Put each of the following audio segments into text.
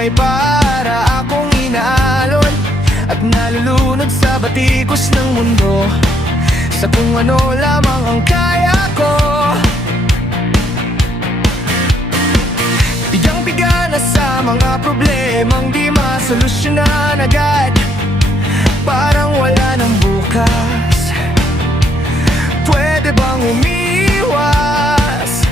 tinapay para akong inaalon at nalulunod sa batikos ng mundo, sa kung ano lamang ang kaya ko. Bigang-biga na sa mga problemang di masolusyonan agad, parang wala ng bukas. Pwede bang umiwas?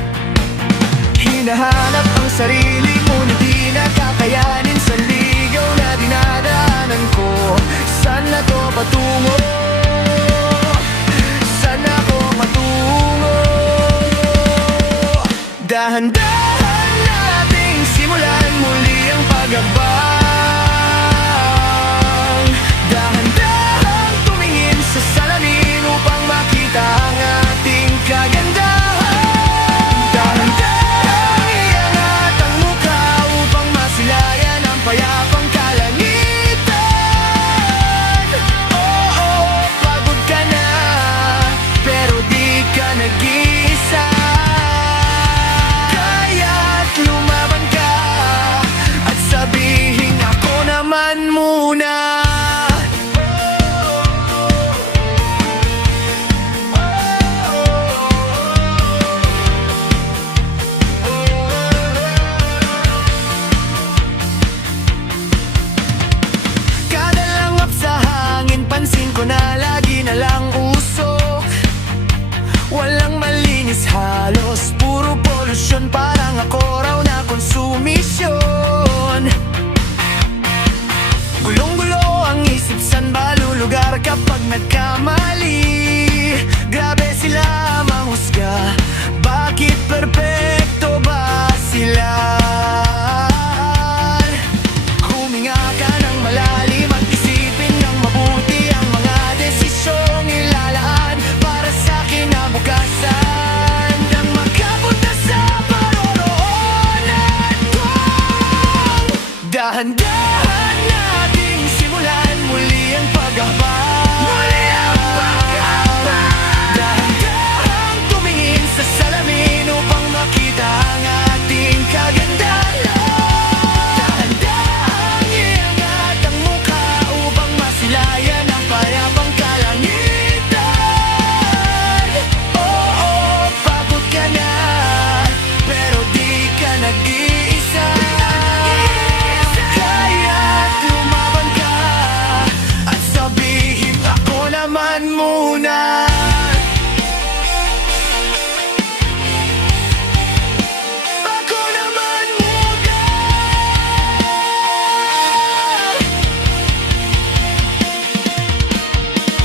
Hinahanap ang sarili ngunit di nakakayanin sa ligaw na dinadaanan ko. Saan na to patungo? Saan ako matungo? Dahan-dahan nating simulan muli ang pag-abang. Dahan-dahan tumingin sa salamin upang makita ang ating kagandahan. Dahan-dahan iangat ang mukha upang masilayan ang payapang kalangitan. Oo, pagod ka na, pero di ka nag-iisa. Kaya't lumaban ka at sabihin ako naman muna. Kada langap sa hangin, pansin ko na lagi na lang usok. Walang malinis halos, puro polusyon, parang ako raw na konsumisyon. Gulong-gulo ang isip, saan ba lulugar kapag nagkamali? Grabe sila manghusga, bakit perpekto ba sila? Huminga ka ng malalim at isipin ng mabuti ang mga desisyong ilalaan para sa kinabukasan, nang makapunta sa paroroonan ko. Dahan-dahan nating simulan muli ang pag-abang. Dahan-dahan tumingin sa salamin upang makita ang ating kagandahan. Dahan-dahan iangat ang mukha upang masilayan ang payapang kalangitan. Oo, pagod ka na, pero di ka nag-iisa. Kaya't lumaban ka at sabihin ako naman muna. Ako naman muna.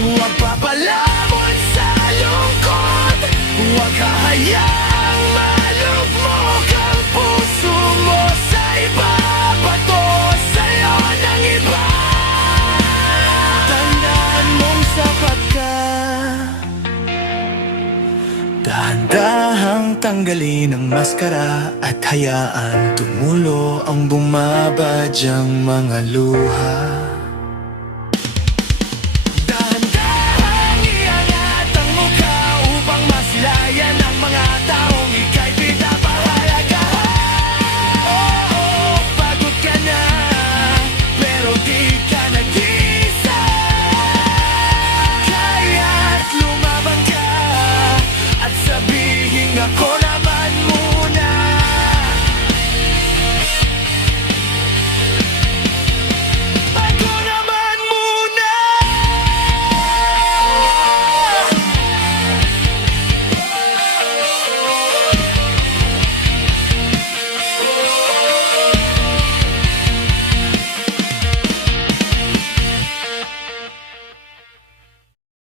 Huwag papalamon sa lungkot, huwag hahayaang malugmok ang puso mo sa iba, bato sa'yo ng iba. Tandaan mong sapat ka. Dahan-dahang tanggalin ang maskara at hayaan tumulo ang bumabadyang mga luha. Dahan-dahan iangat ang mukha upang masilayan ang mga taong ika'y pinapahalagahan. Oo, pagod ka na, pero di ka nag-iisa. Kaya't lumaban ka at sabihin ako